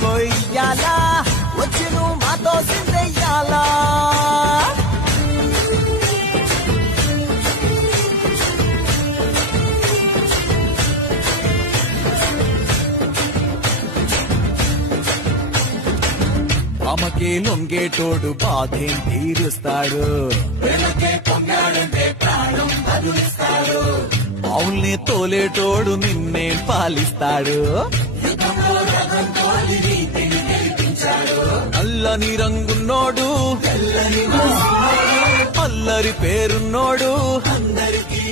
కొయ్యాలా వచ్చి నువ్వు మాతో సిందెయ్యాలా ఆమెకి లొంగేటోడు బాధేం తీరుస్తాడు అవుల్ని తోలేటోడు నిన్నే పాలిస్తాడు అల్లని రంగున్నోడు అల్లరి పేరున్నోడు అందరికీ